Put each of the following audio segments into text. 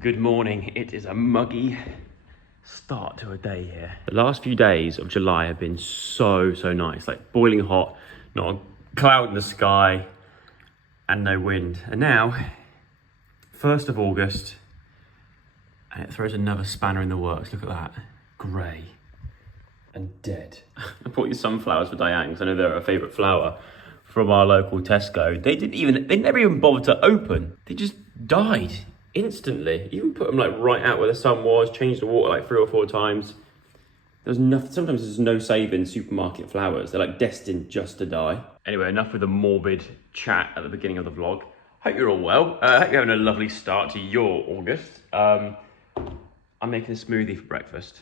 Good morning. It is a muggy start to a day here. The last few days of July have been so nice, like boiling hot, not a cloud in the sky and no wind. And now, 1st of August, and it throws another spanner in the works. Look at that, grey and dead. I bought you sunflowers for Diane because I know they're her favourite flower from our local Tesco. They never even bothered to open. They just died instantly. Even put them like right out where the sun was, changed the water like 3 or 4 times. There's nothing, sometimes there's no saving supermarket flowers. They're like destined just to die. Anyway, enough with the morbid chat at the beginning of the vlog. Hope you're all well. Hope you're having a lovely start to your August. I'm making a smoothie for breakfast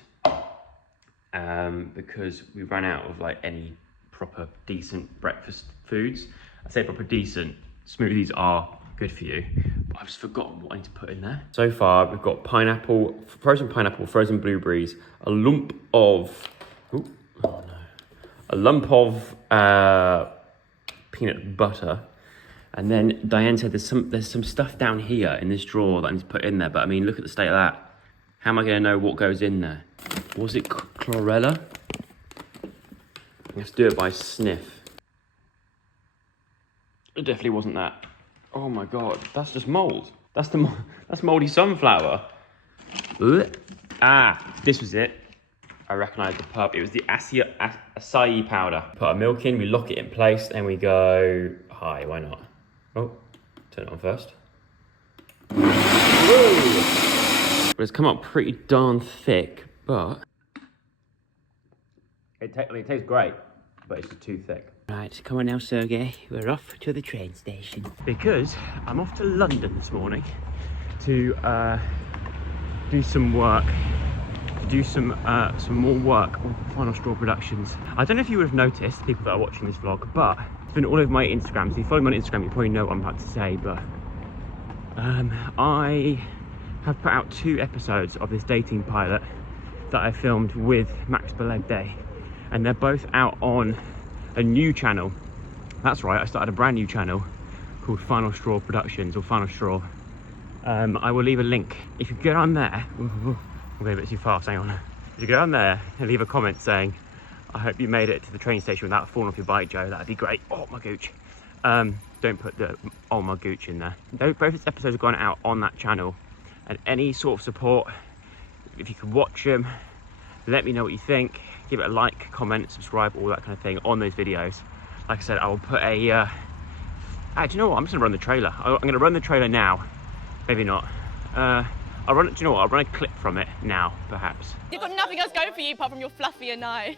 because we ran out of like any proper decent breakfast foods. I say proper decent, smoothies are good for you, but I've just forgotten what I need to put in there. So far, we've got pineapple, frozen blueberries, a lump of, peanut butter, and then Diane said there's some stuff down here in this drawer that I need to put in there, but I mean, look at the state of that. How am I gonna know what goes in there? Was it chlorella? Let's do it by sniff. It definitely wasn't that. Oh my God, that's just mold. That's moldy sunflower. Ugh. Ah, this was it. I recognise the pub. It was the acai powder. Put our milk in, we lock it in place, and we go high, why not? Oh, turn it on first. Whoa! But it's come up pretty darn thick, but it tastes great, but it's just too thick. Right, come on now, Sergey. We're off to the train station. Because I'm off to London this morning to do some work, some more work on Final Straw Productions. I don't know if you would have noticed, people that are watching this vlog, but it's been all over my Instagram. So if you follow me on Instagram, you probably know what I'm about to say, but I have put out 2 episodes of this dating pilot that I filmed with Max Belegde, and they're both out on a new channel. That's right, I started a brand new channel called Final Straw Productions, or Final Straw. I will leave a link. If you go down there, I'm going a bit too fast, hang on. If you go down there and leave a comment saying, I hope you made it to the train station without falling off your bike, Joe, that'd be great. Oh, my gooch. Don't put the oh my gooch in there. Both its episodes have gone out on that channel, and any sort of support, if you could watch them, let me know what you think. Give it a like, comment, subscribe, all that kind of thing on those videos. Like I said, I will put a, do you know what? I'm just gonna run the trailer. I'm gonna run the trailer now. Maybe not. I'll run it, do you know what? I'll run a clip from it now, perhaps. You've got nothing else going for you apart from you're fluffy and nice.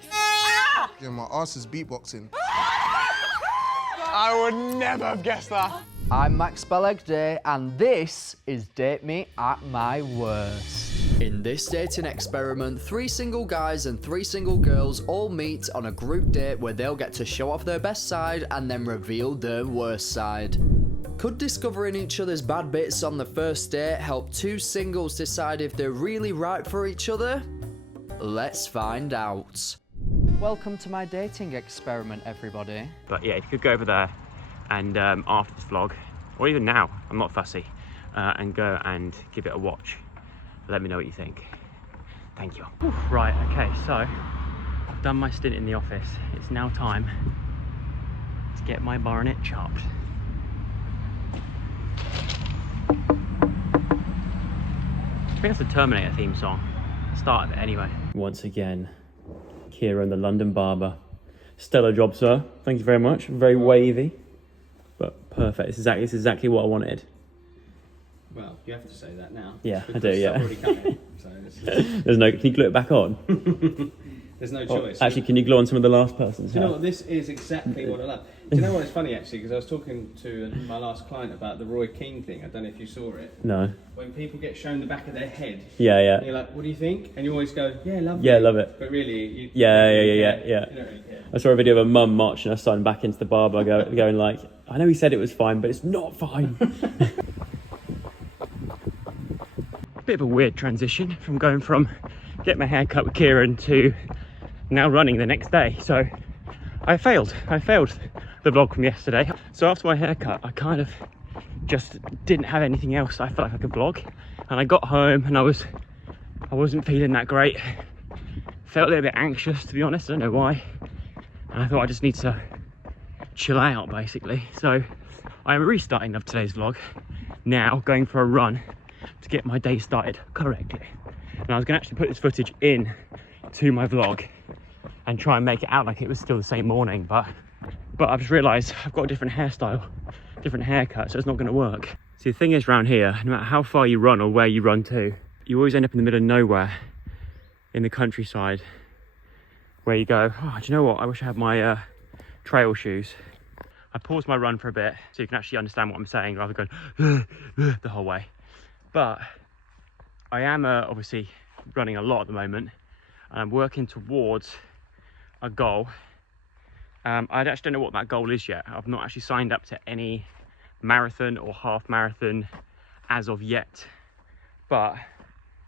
Yeah, my arse is beatboxing. I would never have guessed that. I'm Max Belegde, and this is Date Me at My Worst. In this dating experiment, 3 single guys and 3 single girls all meet on a group date where they'll get to show off their best side and then reveal their worst side. Could discovering each other's bad bits on the first date help 2 singles decide if they're really right for each other? Let's find out. Welcome to my dating experiment, everybody. But yeah, if you could go over there and after this vlog, or even now, I'm not fussy, and go and give it a watch. Let me know what you think. Thank you. Oof, right, okay, so I've done my stint in the office. It's now time to get my baronet chopped. I think that's the Terminator theme song. Start of it anyway. Once again, Kira and the London barber. Stellar job, sir. Thank you very much. Very wavy, but perfect. It's exactly what I wanted. Well, you have to say that now. Yeah, I do, yeah. Already cut it, so There's no, can you glue it back on? there's no choice. Actually, can you glue on some of the last person's Do you know hair? what? This is exactly what I love. Do you know what? It's funny actually, because I was talking to my last client about the Roy Keane thing. I don't know if you saw it. No. When people get shown the back of their head. Yeah. And you're like, what do you think? And you always go, yeah, love it. Yeah, love it. But really, you Yeah. You don't really care. I saw a video of a mum marching her son back into the barber going like, I know he said it was fine, but it's not fine. Bit of a weird transition from going from getting my hair cut with Kieran to now running the next day. So I failed the vlog from yesterday. So after my haircut, I kind of just didn't have anything else I felt like I could vlog. And I got home and I wasn't feeling that great. Felt a little bit anxious, to be honest. I don't know why. And I thought I just need to chill out, basically. So I am restarting of today's vlog now, going for a run to get my day started correctly. And I was going to actually put this footage in to my vlog and try and make it out like it was still the same morning, but I've just realised I've got a different hairstyle, different haircut, so it's not going to work. See, the thing is around here, no matter how far you run or where you run to, you always end up in the middle of nowhere in the countryside where you go, oh, do you know what? I wish I had my trail shoes. I paused my run for a bit so you can actually understand what I'm saying rather than going the whole way. But I am obviously running a lot at the moment, and I'm working towards a goal. I actually don't know what that goal is yet. I've not actually signed up to any marathon or half marathon as of yet, but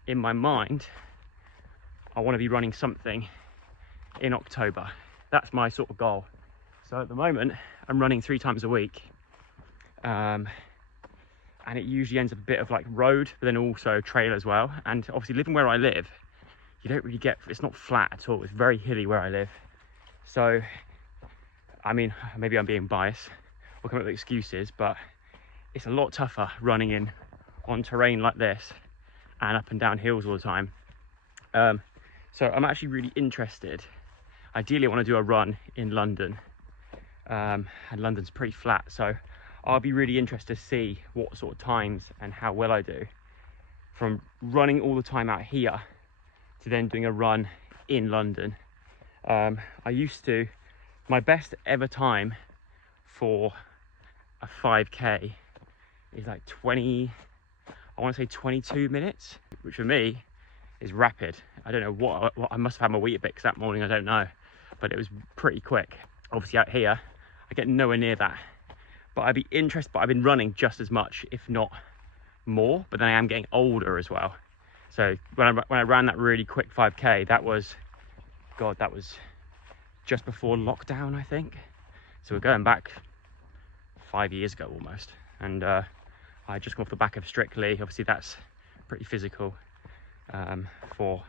in my mind I want to be running something in October. That's my sort of goal. So at the moment I'm running 3 times a week, and it usually ends up a bit of like road but then also trail as well. And obviously living where I live, you don't really get, it's not flat at all, it's very hilly where I live. So I mean, maybe I'm being biased or coming up with excuses, but it's a lot tougher running on terrain like this and up and down hills all the time. So I'm actually really interested. Ideally I want to do a run in London, and London's pretty flat, so I'll be really interested to see what sort of times and how well I do from running all the time out here to then doing a run in London. I used to, my best ever time for a 5k is like 22 minutes, which for me is rapid. I don't know what I must have had my Weetabix that morning, I don't know, but it was pretty quick. Obviously out here I get nowhere near that, but I'd be interested. But I've been running just as much, if not more, but then I am getting older as well. So when I ran that really quick 5k, that was just before lockdown, I think. So we're going back 5 years ago almost, and I just come off the back of Strictly. Obviously that's pretty physical for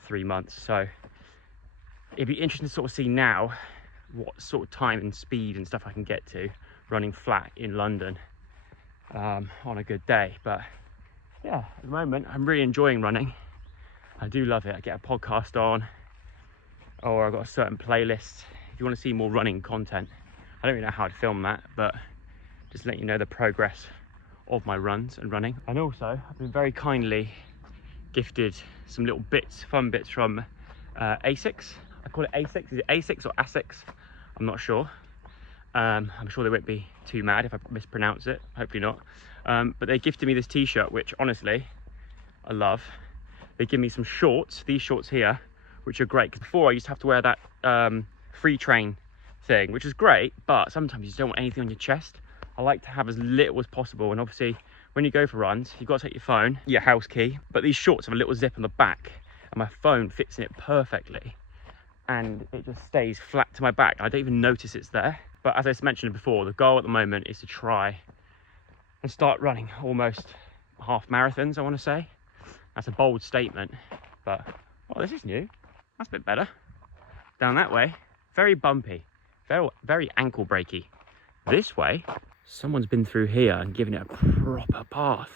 3 months, so it'd be interesting to sort of see now what sort of time and speed and stuff I can get to running flat in London on a good day. But yeah, at the moment I'm really enjoying running. I do love it. I get a podcast on, or I've got a certain playlist. If you want to see more running content, I don't really know how to film that, but just let you know the progress of my runs and running. And also I've been very kindly gifted some little bits, fun bits from Asics. I call it Asics. Is it Asics or Asics? I'm not sure. I'm sure they won't be too mad if I mispronounce it, hopefully not. But they gifted me this t-shirt, which honestly I love. They give me some shorts, these shorts here, which are great, because before I used to have to wear that free train thing, which is great, but sometimes you just don't want anything on your chest. I like to have as little as possible, and obviously when you go for runs you've got to take your phone, your house key, but these shorts have a little zip on the back and my phone fits in it perfectly, and it just stays flat to my back. I don't even notice it's there. But as I mentioned before, the goal at the moment is to try and start running almost half marathons, I want to say. That's a bold statement, but oh, this is new. That's a bit better. Down that way, very bumpy, very ankle breaky. This way, someone's been through here and given it a proper path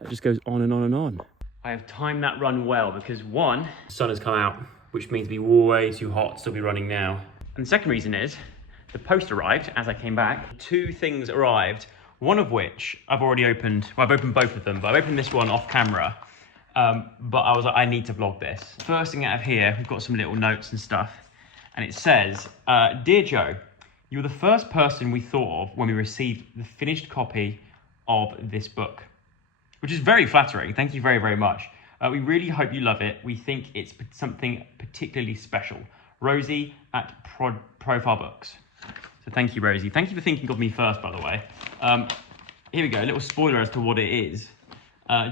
that just goes on and on and on. I have timed that run well because one, the sun has come out, which means it'll be way too hot to still be running now. And the second reason is the post arrived as I came back. 2 things arrived, one of which I've already opened. Well, I've opened both of them, but I've opened this one off camera. But I was like, I need to vlog this. First thing out of here, we've got some little notes and stuff. And it says, Dear Joe, you were the first person we thought of when we received the finished copy of this book, which is very flattering. Thank you very, very much. We really hope you love it. We think it's something particularly special. Rosie at Profile Books. So thank you, Rosie. Thank you for thinking of me first, by the way. Here we go, a little spoiler as to what it is.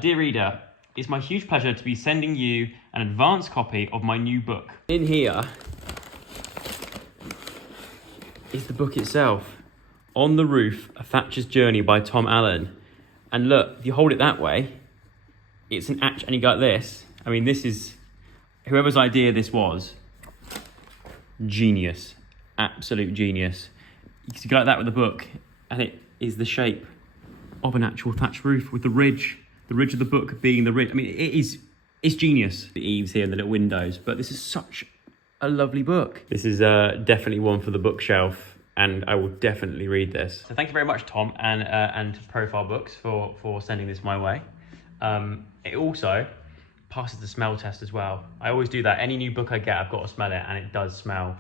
Dear reader, it's my huge pleasure to be sending you an advance copy of my new book. In here is the book itself. On the Roof, A Thatcher's Journey by Tom Allen. And look, if you hold it that way, it's an and you got this. I mean, this is, whoever's idea this was, genius, absolute genius. You go like that with the book, and it is the shape of an actual thatched roof with the ridge of the book being the ridge. I mean, it's genius. The eaves here and the little windows, but this is such a lovely book. This is definitely one for the bookshelf, and I will definitely read this. So thank you very much, Tom, and Profile Books for sending this my way. It also passes the smell test as well. I always do that. Any new book I get, I've got to smell it, and it does smell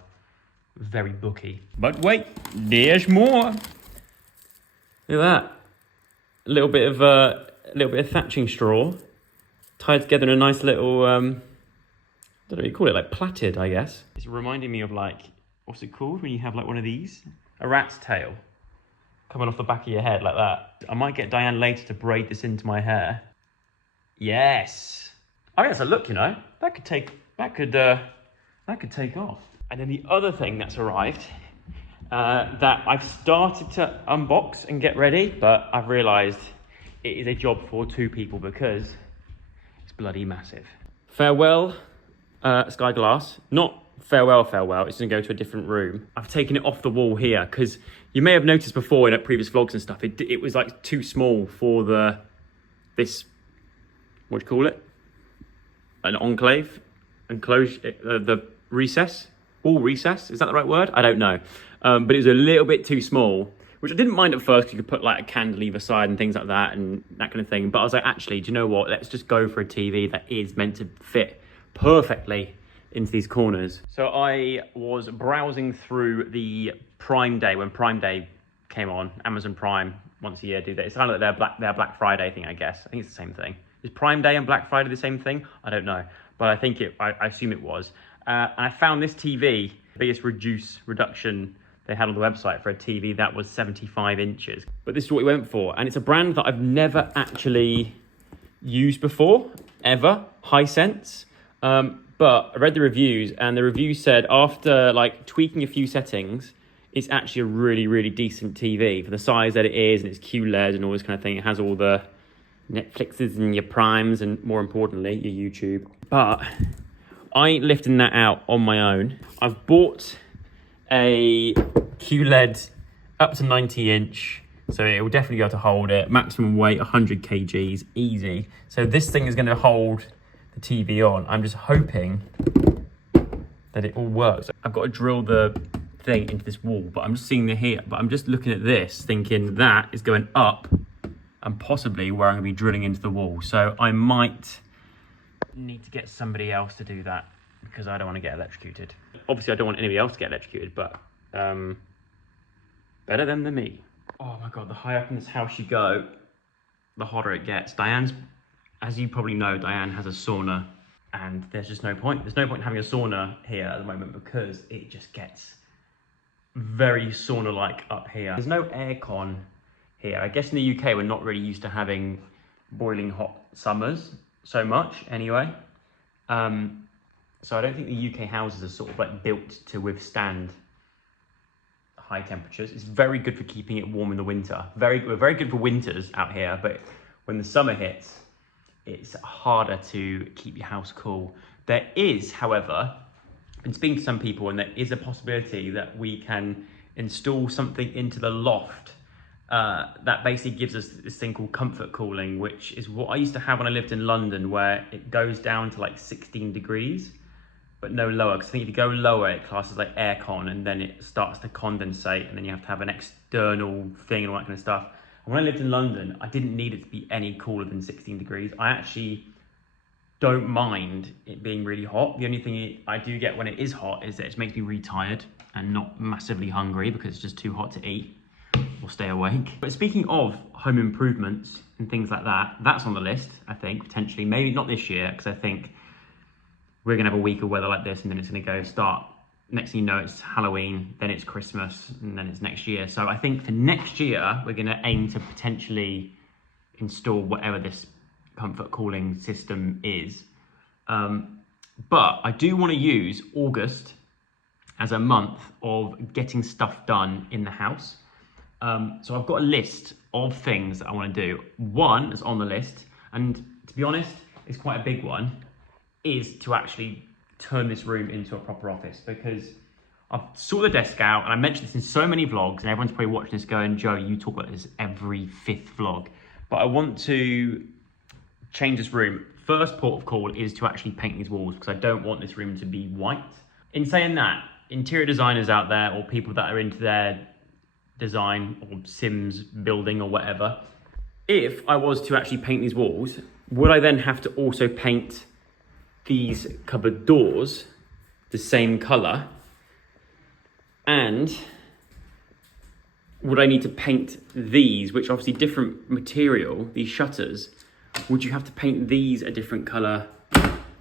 very booky. But wait, there's more. Look at that. A little bit of thatching straw tied together in a nice little, I don't know what you call it, like plaited, I guess. It's reminding me of, like, what's it called when you have like one of these? A rat's tail coming off the back of your head like that. I might get Diane later to braid this into my hair. Yes. I mean, that's a look, you know. That could take off. And then the other thing that's arrived, that I've started to unbox and get ready, but I've realised it is a job for 2 people because it's bloody massive. Farewell, Sky Glass. Not farewell, it's going to go to a different room. I've taken it off the wall here because you may have noticed before in previous vlogs and stuff, it was like too small for this, what do you call it? An enclave? Enclosure, the recess? Wall recess, is that the right word? I don't know. But it was a little bit too small, which I didn't mind at first because you could put like a candle either side and things like that and that kind of thing. But I was like, actually, do you know what? Let's just go for a TV that is meant to fit perfectly into these corners. So I was browsing through the Prime Day, when Prime Day came on. Amazon Prime, once a year, do that. It's kind of like their Black Friday thing, I guess. I think it's the same thing. Is Prime Day and Black Friday the same thing? I don't know. But I think I assume it was. And I found this TV, biggest reduction they had on the website for a TV that was 75 inches. But this is what we went for. And it's a brand that I've never actually used before, ever, Hisense. But I read the reviews, and the reviews said after like tweaking a few settings, it's actually a really, really decent TV for the size that it is, and it's QLED and all this kind of thing. It has all the Netflixes and your Primes, and more importantly, your YouTube. But I ain't lifting that out on my own. I've bought a QLED up to 90 inch, so it will definitely be able to hold it. Maximum weight, 100 kgs, easy. So this thing is going to hold the TV on. I'm just hoping that it all works. I've got to drill the thing into this wall, but I'm just seeing the here. But I'm just looking at this, thinking that is going up and possibly where I'm going to be drilling into the wall. So I might need to get somebody else to do that because I don't want to get electrocuted. Obviously, I don't want anybody else to get electrocuted, but better them than me. Oh my God, the higher up in this house you go, the hotter it gets. Diane's, as you probably know, Diane has a sauna, and there's just no point. There's no point in having a sauna here at the moment because it just gets very sauna-like up here. There's no aircon here. I guess in the UK, we're not really used to having boiling hot summers so much anyway. So I don't think the UK houses are sort of like built to withstand high temperatures. It's very good for keeping it warm in the winter. We're very good for winters out here, but when the summer hits, it's harder to keep your house cool. There is, however, I've been speaking to some people, and there is a possibility that we can install something into the loft that basically gives us this thing called comfort cooling, which is what I used to have when I lived in London, where it goes down to like 16 degrees, but no lower. Because I think if you go lower, it classes like aircon, and then it starts to condensate, and then you have to have an external thing and all that kind of stuff. And when I lived in London, I didn't need it to be any cooler than 16 degrees. I actually don't mind it being really hot. The only thing I do get when it is hot is that it makes me really tired and not massively hungry because it's just too hot to eat or stay awake. But speaking of home improvements and things like that, that's on the list, I think, potentially. Maybe not this year, because I think we're gonna have a week of weather like this, and then it's gonna go start. Next thing you know, it's Halloween, then it's Christmas, and then it's next year. So I think for next year, we're gonna aim to potentially install whatever this comfort cooling system is. But I do wanna use August as a month of getting stuff done in the house. So I've got a list of things that I wanna do. One is on the list, and to be honest, is quite a big one, is to actually turn this room into a proper office, because I've sorted the desk out, and I mentioned this in so many vlogs, and everyone's probably watching this going, Joe, you talk about this every 5th vlog, but I want to change this room. First port of call is to actually paint these walls, because I don't want this room to be white. In saying that, interior designers out there, or people that are into their design or Sims building or whatever, if I was to actually paint these walls, would I then have to also paint these cupboard doors the same colour? And would I need to paint these, which are obviously different material, these shutters, would you have to paint these a different colour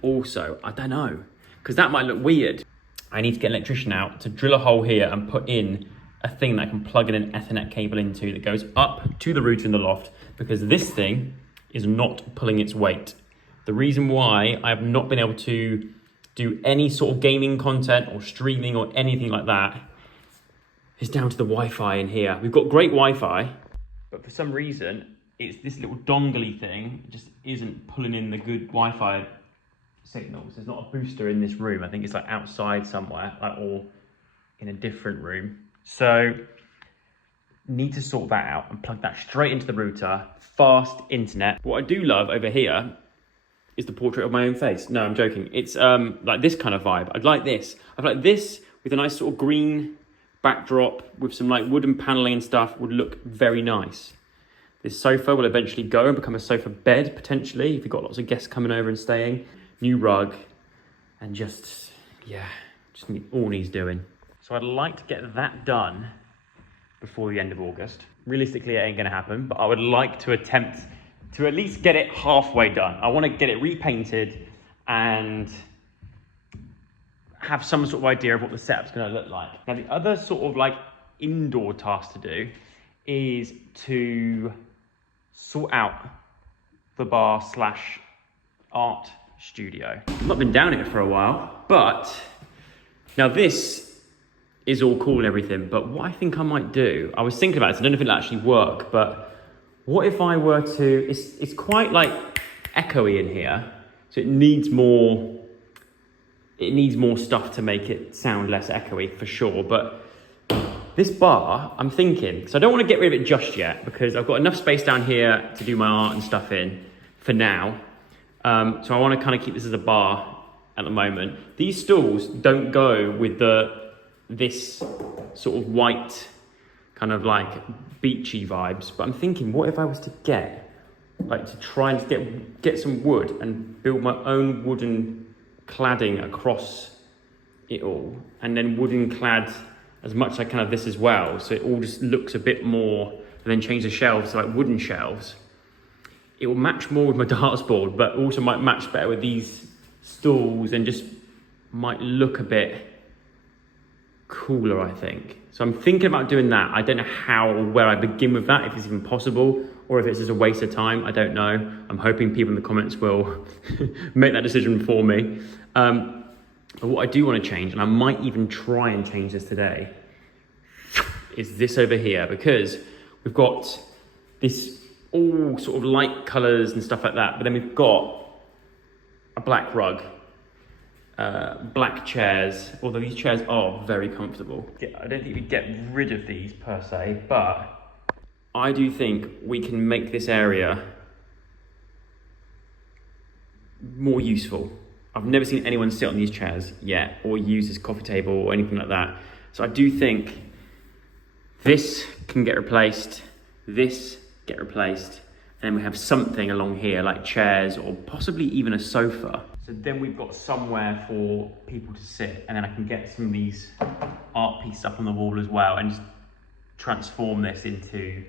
also? I don't know, because that might look weird. I need to get an electrician out to drill a hole here and put in a thing that I can plug in an Ethernet cable into that goes up to the router in the loft, because this thing is not pulling its weight. The reason why I have not been able to do any sort of gaming content or streaming or anything like that is down to the Wi-Fi in here. We've got great Wi-Fi, but for some reason, it's this little dongly thing just isn't pulling in the good Wi-Fi signals. There's not a booster in this room. I think it's like outside somewhere, like, or in a different room. So need to sort that out and plug that straight into the router. Fast internet. What I do love over here is the portrait of my own face. No, I'm joking. It's like this kind of vibe. I'd like this. I'd like this with a nice sort of green backdrop with some like wooden paneling and stuff would look very nice. This sofa will eventually go and become a sofa bed, potentially, if you've got lots of guests coming over and staying. New rug, and just all needs doing. So I'd like to get that done before the end of August. Realistically, it ain't gonna happen, but I would like to attempt to at least get it halfway done. I wanna get it repainted and have some sort of idea of what the setup's gonna look like. Now, the other sort of like indoor task to do is to sort out the bar slash art studio. I've not been down here for a while, but now this is all cool and everything, but what I think I might do, I was thinking about this, I don't know if it'll actually work, but what if I were to, it's quite like echoey in here, so it needs more stuff to make it sound less echoey for sure, but this bar, I'm thinking, so I don't want to get rid of it just yet, because I've got enough space down here to do my art and stuff in for now. So I want to kind of keep this as a bar at the moment. These stools don't go with this sort of white kind of like beachy vibes, but I'm thinking, what if I was to try and get some wood and build my own wooden cladding across it all, and then wooden clad as much as I can of this as well, so it all just looks a bit more, and then change the shelves to like wooden shelves. It will match more with my darts board, but also might match better with these stools and just might look a bit cooler, I think. So I'm thinking about doing that. I don't know how or where I begin with that, if it's even possible, or if it's just a waste of time, I don't know. I'm hoping people in the comments will make that decision for me. But what I do want to change, and I might even try and change this today, is this over here, because we've got this all sort of light colours and stuff like that, but then we've got a black rug, black chairs, although these chairs are very comfortable. I don't think we get rid of these per se, but I do think we can make this area more useful. I've never seen anyone sit on these chairs yet or use this coffee table or anything like that. So I do think this can get replaced, this get replaced, and then we have something along here like chairs or possibly even a sofa. So then we've got somewhere for people to sit, and then I can get some of these art pieces up on the wall as well and just transform this into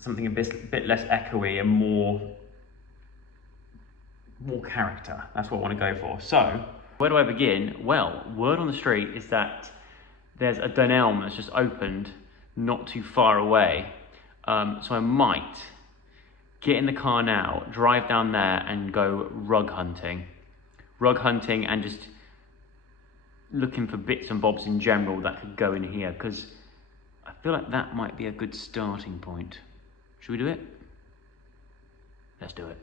something a bit less echoey and more character. That's what I want to go for. So where do I begin? Well, word on the street is that there's a Dunelm that's just opened not too far away. So I might get in the car now, drive down there and go rug hunting and just looking for bits and bobs in general that could go in here, because I feel like that might be a good starting point. Should we do it? Let's do it.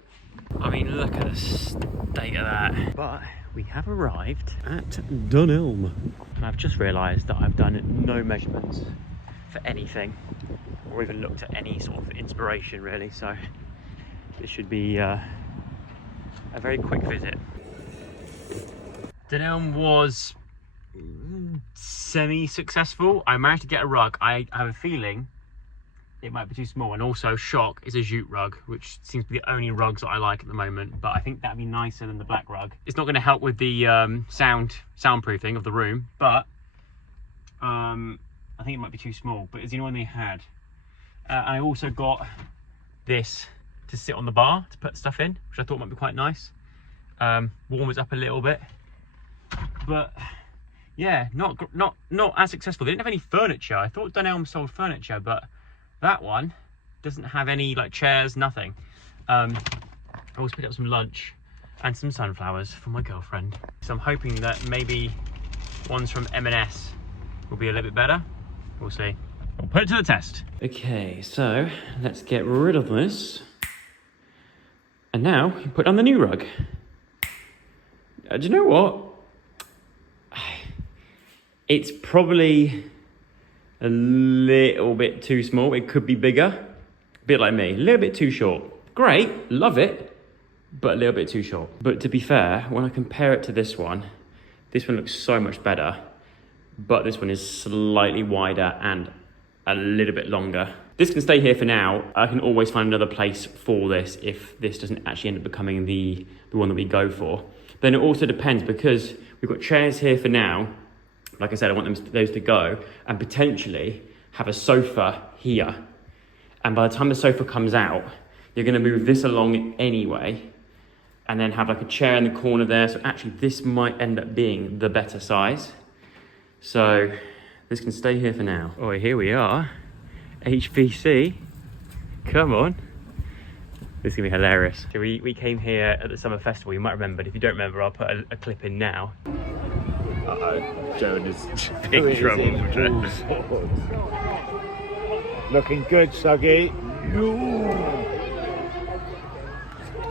I mean, look at the state of that. But we have arrived at Dunelm. And I've just realised that I've done no measurements for anything, or even looked at any sort of inspiration really, so this should be a very quick visit. Dunelm was semi-successful. I managed to get a rug. I have a feeling it might be too small, and also Shock is a jute rug, which seems to be the only rugs that I like at the moment, but I think that'd be nicer than the black rug. It's not going to help with the soundproofing of the room, but I think it might be too small, but it's the only one they had. I also got this to sit on the bar to put stuff in, which I thought might be quite nice. Warm it up a little bit, but yeah, not as successful. They didn't have any furniture. I thought Dunelm sold furniture, but that one doesn't have any like chairs, nothing. I also picked up some lunch and some sunflowers for my girlfriend. So I'm hoping that maybe ones from M&S will be a little bit better. We'll see. We'll put it to the test. Okay, so let's get rid of this. And now you put on the new rug. Do you know what? It's probably a little bit too small. It could be bigger. A bit like me, a little bit too short. Great, love it, but a little bit too short. But to be fair, when I compare it to this one looks so much better, but this one is slightly wider and a little bit longer. This can stay here for now. I can always find another place for this if this doesn't actually end up becoming the one that we go for. Then it also depends, because we've got chairs here for now. Like I said, I want those to go, and potentially have a sofa here. And by the time the sofa comes out, you're going to move this along anyway, and then have like a chair in the corner there. So actually this might end up being the better size. So this can stay here for now. Oh, here we are. HVC. Come on. This is going to be hilarious. So we came here at the summer festival. You might remember, but if you don't remember, I'll put a clip in now. Uh-oh, Joan is Big trouble. looking good, Suggy.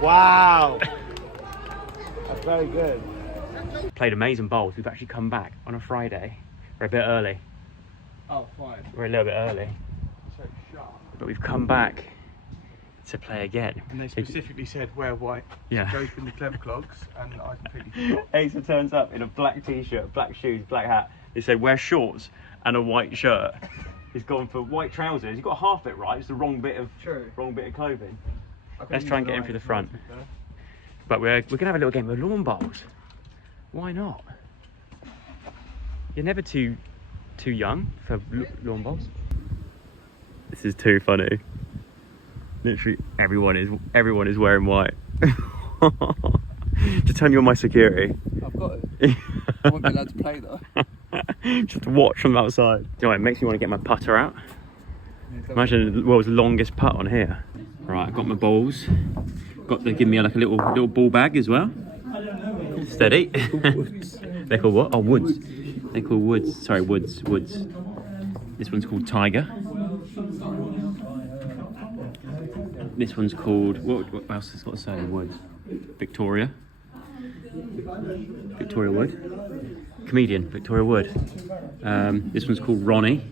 Wow. That's very good. Played amazing bowls. We've actually come back on a Friday. We're a bit early. Oh, fine. We're a little bit early. So sharp. But we've come back to play again. And they specifically said wear white. Yeah. Joe's been the clever clogs, and I completely forgot. Asa turns up in a black t-shirt, black shoes, black hat. They said wear shorts and a white shirt. He's gone for white trousers. He's got half it right. It's the wrong bit of clothing. Let's try and get in through the front. But we're gonna have a little game of lawn bowls. Why not? You're never too young for lawn bowls. This is too funny. Literally everyone is wearing white. Just tell me you're my security. I've got it. I won't be allowed to play though. Just watch from outside. You know what, it makes me want to get my putter out. Imagine the world's longest putt on here. Right, I've got my balls. Got to give me like a little ball bag as well. Steady. They're called what? Oh, woods. They're called woods. Sorry, woods. This one's called Tiger. This one's called, what else has it got to say? Wood. Victoria Wood. Comedian, Victoria Wood. This one's called Ronnie.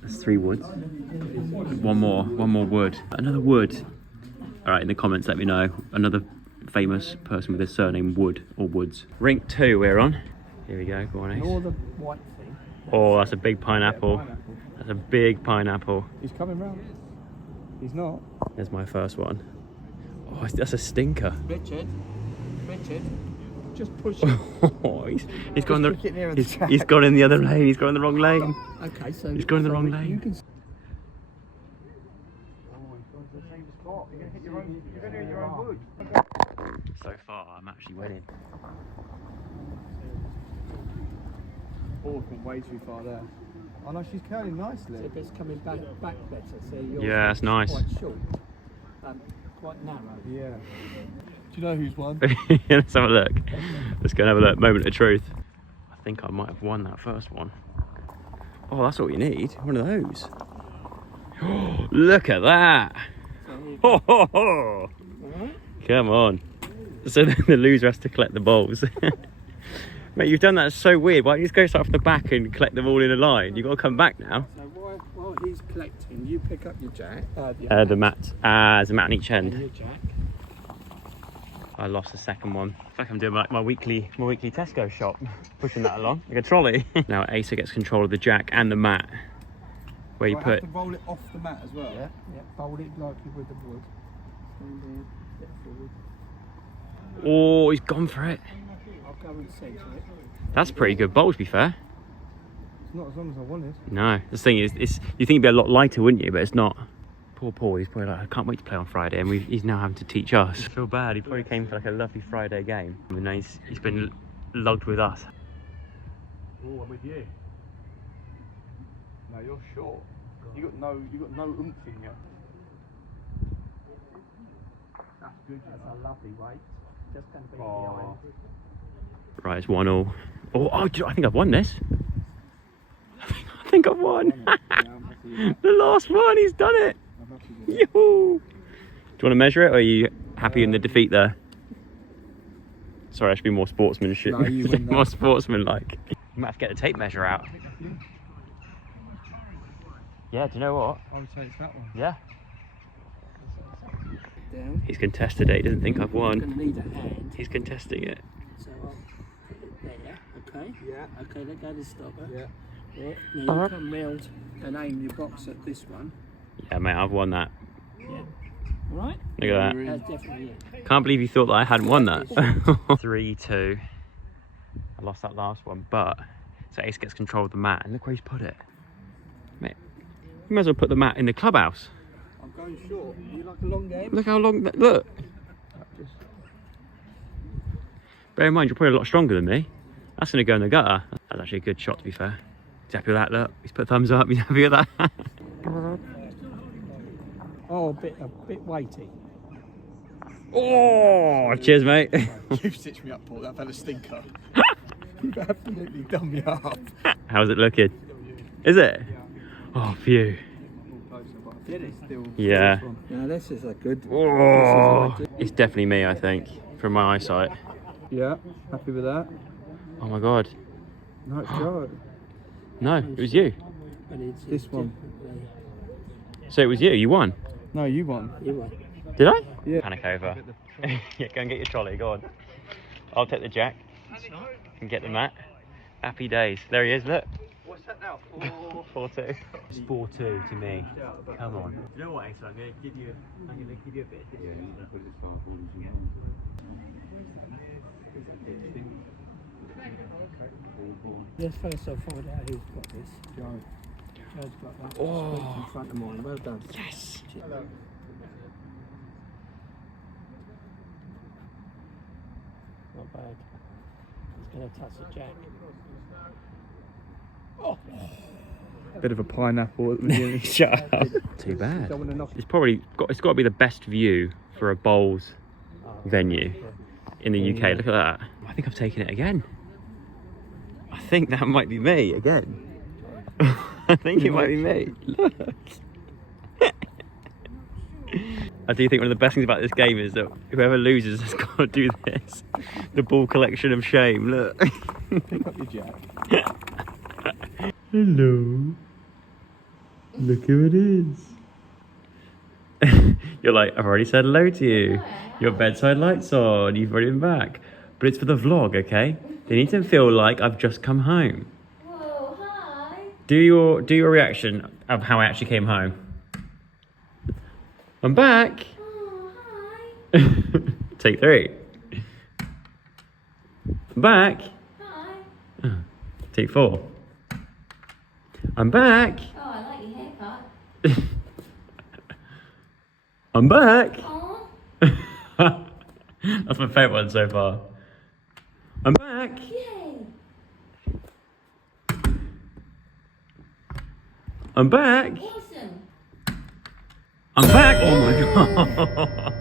That's 3 woods. One more wood. Another wood. All right, in the comments, let me know. Another famous person with a surname Wood or Woods. Rink 2 we're on. Here we go, go on, Ace. All the white thing. Oh, that's a big pineapple. That's a big pineapple. He's coming round. He's not. There's my first one. Oh, that's a stinker. Richard, just push it. Oh, he's gone the. Just stick it nearer the track. He's gone in the other lane. He's gone in the wrong lane. Okay, so He's going in the wrong lane. You can. So far, I'm actually winning. Ball's gone way too far there. Oh no, she's curling nicely. If it's coming back better, so yours Yeah, that's nice. quite short, quite narrow. Yeah. Do you know who's won? Let's have a look. Let's go and have a look. Moment of truth. I think I might have won that first one. Oh, that's what we need. One of those. Look at that. Ho, ho, ho. Come on. So then the loser has to collect the balls. Mate, you've done that so weird. Why don't you just go start from the back and collect them all in a line? You've got to come back now. So while he's collecting, you pick up your jack. The mat. There's a mat on each And end. your jack. I lost the second one. It's like I'm doing like my weekly Tesco shop, pushing that along like a trolley. Now Asa gets control of the jack and the mat, where you I put. have to roll it off the mat as well. Yeah, fold it like you would the wood. Stand there, step forward. Oh, he's gone for it. I'll go and centre it. That's pretty good bowl, to be fair. It's not as long as I wanted. No, the thing is, you think it'd be a lot lighter, wouldn't you? But it's not. Poor Paul, he's probably like, I can't wait to play on Friday, and he's now having to teach us. I feel bad, he probably came for like a lovely Friday game. And now he's been lugged with us. Oh, I'm with you. No, you're short. You got no oomph in you. That's good. That's a lovely weight. Just going to be Oh. Right, it's 1-1. Oh, I think I've won this. I think I've won. The last one, he's done it. Yoo-hoo. Do you want to measure it, or are you happy in the defeat there? Sorry, I should be more sportsmanship. No, you win that. More sportsman-like. You might have to get the tape measure out. Yeah, do you know what? I would say it's that one. Yeah. Down. He's contested it. He doesn't think I've I'm won. going to need a hand. He's contesting it. So I'll put it there. Okay. Yeah. Okay, let go of the stopper. Yeah. Yeah. Now you come round and aim your box at this one. Yeah, mate, I've won that. Yeah. All right. Look at that. That's definitely it. Can't believe you thought that I hadn't won that. 3-2. I lost that last one, but so Ace gets control of the mat, and look where he's put it. Mate, you might as well put the mat in the clubhouse. I'm going short. You like a long game? Look how long that. Look. Bear in mind, you're probably a lot stronger than me. That's going to go in the gutter. That's actually a good shot, to be fair. He's happy with that. Look, he's put a thumbs up. He's happy with that. Oh, a bit weighty. Oh, cheers, mate. You've stitched me up, Paul. That fella stinker. You've absolutely done me up. How's it looking? Is it? Oh, phew. Yeah. Now this is a good. Oh, it's definitely me, I think, from my eyesight. Yeah, happy with that. Oh my god. No, it's Joe. No, it was you. This one. So it was you. You won. No, you won. You won. Did I? Yeah. Panic over. Yeah, go and get your trolley. Go on. I'll take the jack and get the mat. Happy days. There he is. Look. What's that now? 4-2. It's 4-2 to me. Come on. You know what, Asa? I'm gonna give you a bit. This fella so far out, who's got this? Joe. Joe's got that. Oh. In front of mine. Well done. Yes. Not bad. He's going to touch the jack. Bit of a pineapple at the beginning. Shut up. Too bad. Don't want to knock It's got to be the best view for a bowls venue in the UK. Look at that. I think I've taken it again. I think that might be me again. I think it might be me. Look. I do think one of the best things about this game is that whoever loses has got to do this. The ball collection of shame. Look. Pick up your jack. Hello. Look who it is. You're like, I've already said hello to you. Your bedside light's on. You've already been back. But it's for the vlog, okay? They need to feel like I've just come home. Whoa, hi. Do your reaction of how I actually came home. I'm back. Oh, hi. Take 3. I'm back. Hi. Take 4. I'm back. Oh, I like your haircut. I'm back. Oh, That's my favourite one so far. I'm back. yay. I'm back. Awesome. I'm back. Oh my god.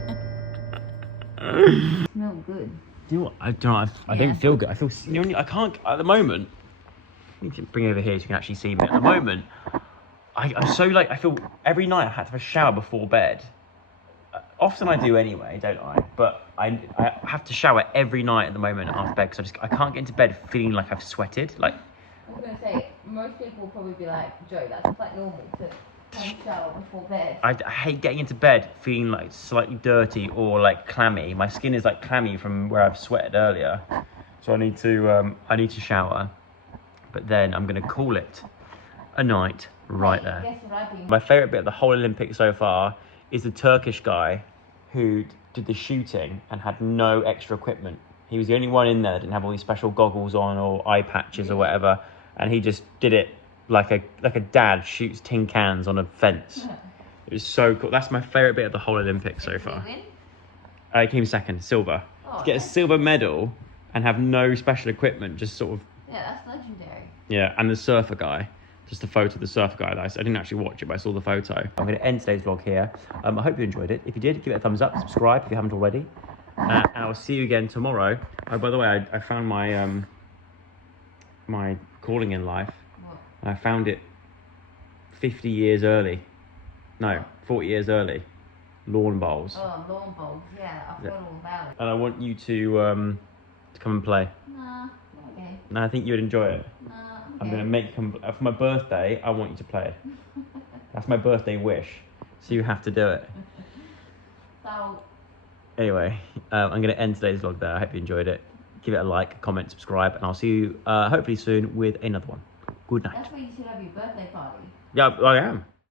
Smell good. Do you know what? I don't feel good. I feel. You know, I can't at the moment. I need to bring it over here so you can actually see me. At the moment, I'm so like I feel every night I had to have a shower before bed. Often I do anyway, don't I? But I have to shower every night at the moment after bed because I can't get into bed feeling like I've sweated. Like, I was going to say, most people will probably be like, Joe, that's quite normal to come shower before bed. I hate getting into bed feeling like slightly dirty or like clammy. My skin is like clammy from where I've sweated earlier, so I need to shower. But then I'm gonna call it a night right there. Guess what I've been... My favourite bit of the whole Olympics so far is the Turkish guy who did the shooting and had no extra equipment. He was the only one in there that didn't have all these special goggles on or eye patches or whatever, and he just did it like a dad shoots tin cans on a fence. It was so cool. That's my favourite bit of the whole Olympics so far. He came second, silver. Oh, to get a silver medal and have no special equipment, just sort of... Yeah, that's legendary. Yeah, and the surfer guy. Just a photo of the surfer guy. I didn't actually watch it, but I saw the photo. I'm going to end today's vlog here. I hope you enjoyed it. If you did, give it a thumbs up, subscribe if you haven't already. And I'll see you again tomorrow. Oh, by the way, I found my my calling in life. What? I found it 50 years early. No, 40 years early. Lawn bowls. Oh, lawn bowls. Yeah, I've got all about it. And I want you to come and play. Nah, okay. And I think you would enjoy it. Nah, I'm okay. going to make you come... For my birthday, I want you to play. That's my birthday wish. So you have to do it. So... Anyway, I'm going to end today's vlog there. I hope you enjoyed it. Give it a like, comment, subscribe, and I'll see you hopefully soon with another one. Good night. That's where you should have your birthday party. Yeah, I am.